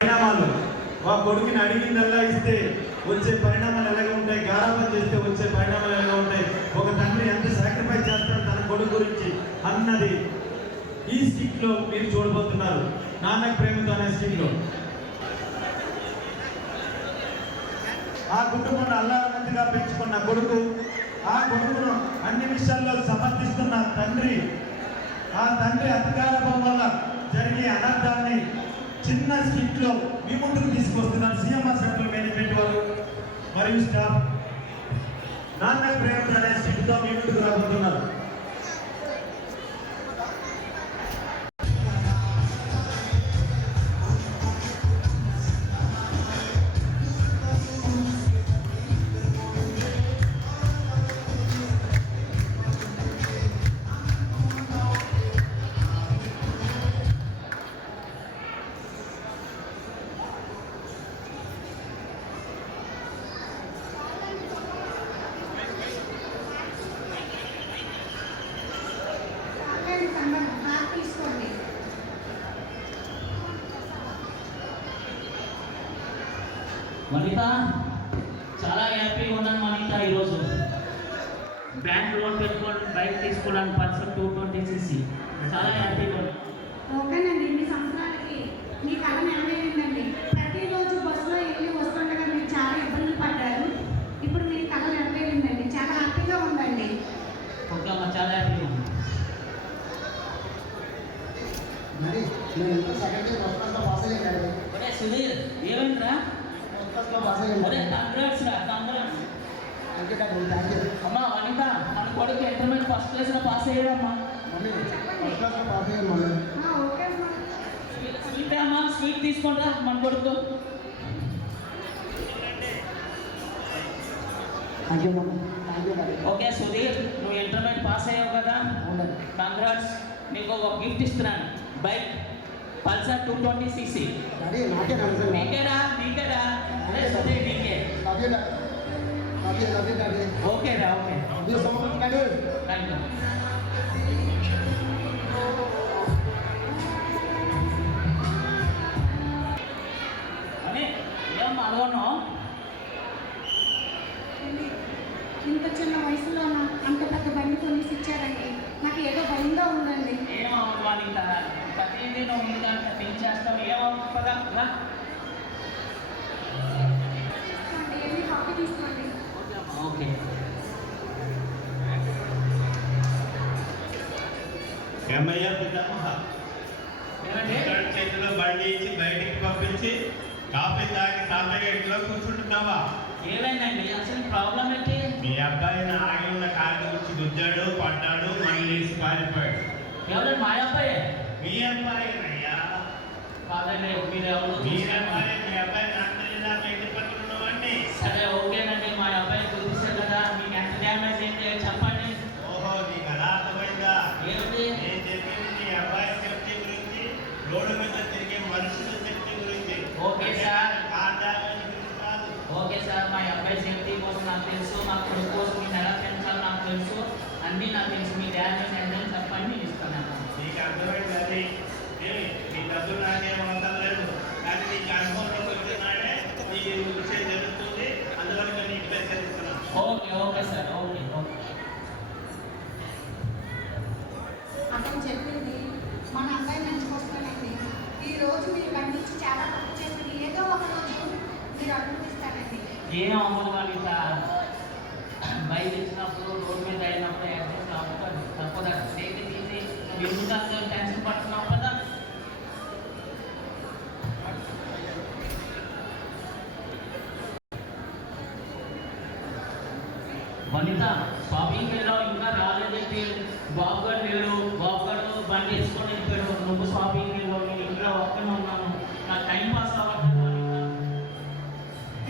పరిణామాలు ఆ కొడుకుని అడిగిందల్లా ఇస్తే వచ్చే పరిణామాలు ఎలాగ ఉంటాయి, గారాబం చేస్తే వచ్చే పరిణామాలు ఎలాగ ఉంటాయి, ఒక తండ్రి ఎంత సాక్రిఫైస్ చేస్తాడు తన కొడుకు గురించి అన్నది ఈ స్టిక్ లో మీరు చూడబోతున్నారు. నాన్నకు ప్రేమతో అనే స్టిక్ లో ఆ కుటుంబాన్ని అల్లారమంతిగా పెంచుకున్న కొడుకు, ఆ కొడుకును అన్ని విషయాల్లో సమర్థిస్తున్న తండ్రి, ఆ తండ్రి అధికారం వల్ల జరిగే అనర్థాన్ని చిన్న స్కిట్ లో మీ ముందుకు తీసుకొస్తున్నారు సిఎంఆర్ సెంట్రల్ మేనేజ్మెంట్ వారు మరియు స్టాఫ్. నాన్న ప్రేమ అనే స్కిట్ తో మీ ముందుకు రాబోతున్నారు. వనిత, చాలా హ్యాపీగా ఉన్నాను వనిత. ఈరోజు బ్యాంక్ లోన్ పెట్టుకోవడం, బైక్ తీసుకోవడానికి పల్సర్ 220cc చాలా హ్యాపీగా ఉన్నాను. ఓకేనండి, మీ సంవత్సరాలకి మీ కళ నెరవేరిందండి. ప్రతిరోజు బస్సులో వెళ్ళి వస్తుండగా మీరు చాలా ఇబ్బందులు పడ్డారు. ఇప్పుడు మీ కళ నెరవేరిందండి, చాలా హ్యాపీగా ఉందండి. ఓకే అమ్మ, చాలా హ్యాపీగా ఉంది. మరి నేను సెకండ్ ఇయర్ ఫస్ట్ పాస్ అయ్యాను. ఒరే సుధీర్, ఏమైందిరా? అరే కంగ్రాట్స్ రా, కంగ్రాట్స్. అమ్మా వనిత, మన కొడుకు ఇంటర్మీడియట్ ఫస్ట్ క్లాస్ లో పాస్ అయ్యాడమ్మా. స్వీట్ అమ్మా, స్వీట్ తీసుకుంటా మన కొడుకు. ఓకే సుధీర్, నువ్వు ఇంటర్మీడియట్ పాస్ అయ్యావు కదా, కంగ్రాట్స్. నీకు ఒక గిఫ్ట్ ఇస్తున్నాను, బైక్ పల్సర్ 220cc. నీకేరా నీకేరా? అదే సుధీర్ నీకే. ఓకేరా, ఓకే, థ్యాంక్ యూ. అని ఏమమ్మా అడగను? ఇంత చిన్న వయసులో అంత పెద్ద బండి కొనేసి ఇచ్చారండి, నాకు ఏదో భయంగా ఉందండి. ఏమవుతుంది ఇంకా ప్రతిదీ నువ్వు ముందుగా థింక్ చేస్తావు, ఏమవుతుంది కదా. కాఫీ తీసుకోండి. ఓకే ఏమయ్యా పితామహ, చేతిలో బండి ఇచ్చి బయటికి పంపించి కాఫీ తాగి తాతయ్య ఇంట్లో కూర్చుంటున్నావా? ఏమైందండి, అసలు ప్రాబ్లం ఏంటి? మీ అబ్బాయిని ఆగి ఉన్న కారు గురించి గుద్దాడు, పడ్డాడు, మళ్ళీ పారిపోయాడు. ఎవరు? మా అబ్బాయి. మీ అబ్బాయి అయ్యా? కాదండి, మీరు ఎవరు? మీ అబ్బాయి నాకు తెలియదా? మీ ఇంటి పక్కన ఉన్నవాడిని. సరే ఓకేనండి, మా అబ్బాయి గుర్తిస్తారు కదా, మీకు ఎంత డ్యామేజ్ ఏంటి చెప్పండి. ఓహో, నీకు అలా అర్థమైందా? ఏమిటి నేను చెప్పింది నీ అబ్బాయి సేఫ్టీ గురించి, రోడ్డు మీద తిరిగే మనుషుల సేఫ్టీ గురించి. Okay sir. కార్ డ్యామేజ్ గురించి కాదు. ఓకే సార్, మా అబ్బాయి సేఫ్టీ కోసం నాకు తెలుసు, మా కొడుకు కోసం మీరు ఎలా పెంచాలో నాకు తెలుసు, అన్నీ నాకు తెలుసు. మీ డ్యామేజ్ ఏంటని చెప్పండి, నేను ఇస్తాను. నీకు అర్థమైంది అది. నీ డబ్బు నాకేం అవసరం లేదు, కానీ నీకు అనుభవంలోకి వచ్చినాడే నీకు విషయం జరుగుతుంది, అందువల్ల నేను నీకు హెచ్చరిస్తున్నాను. Okay okay sir, okay okay. అతను చెప్పింది మన అబ్బాయి మంచికొస్తానండి. ఈ రోజు మీరు ఖండించి చాలా తప్పు చేసింది, ఏదో ఒక రోజు మీరు అనుమతిస్తారండి. ఏం అమ్మలు వాళ్ళు బయట ఇచ్చినప్పుడు రోడ్ మీద అయినప్పుడు యాక్సిడెంట్ అవ్వదు, తప్పదా? సేఫ్టీ తీసి నువ్వు ఎందుకు టెన్షన్ పడుతున్నావు కదా. వనిత, షాపింగ్కి వెళ్ళావు, ఇంకా రాలేదంటే బాబు గారు లేడు, బాబు గారు బండి వేసుకొని వెళ్ళిపోయాడు, నువ్వు షాపింగ్కి వెళ్ళావు, నేను ఇంట్లో ఒక్కనే ఉన్నాను, నాకు టైం పాస్ అవ్వట్లేదు.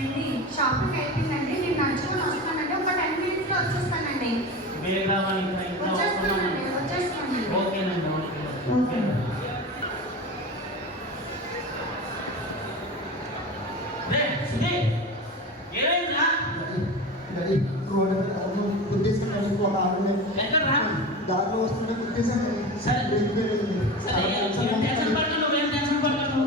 ఇది షాపింగ్ అయిపోయిందండి, నేను నడుచుకొని వస్తానండి, ఒక 10 minutes లో వచ్చేస్తానండి. వేగా వనిత, ఇంట్లో వస్తున్నాను. వచ్చేస్తానండి. ఓకేనండి, ఓకే ఓకే. ఏమైందా? దారిలో వస్తుంటే గుర్తించాను. సరే సరే, టెన్షన్ పడతాను, టెన్షన్ పడతాను.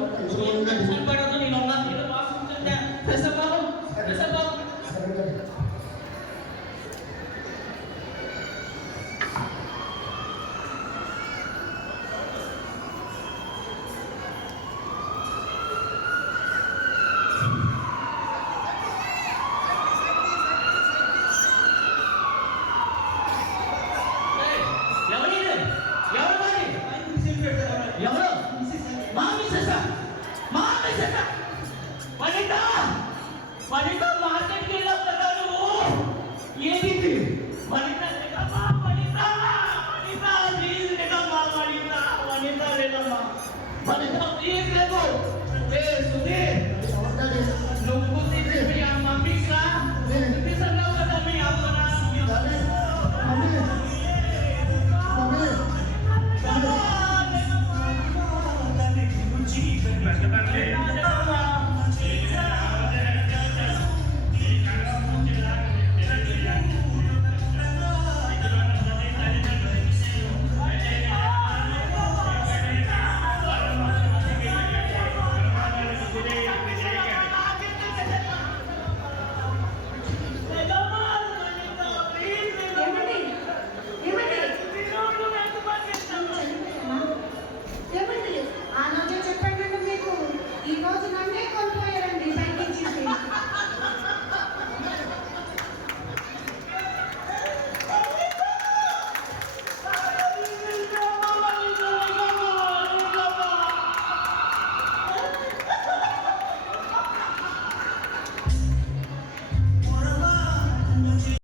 వనిత వనిత మార్కెట్కి వెళ్ళావు కదా నువ్వు ఏది వనిత లేదమ్మా వనిత వనిత ప్లీజ్ లేదమ్మా వనిత వనిత లేదమ్మా వనిత ప్లీజ్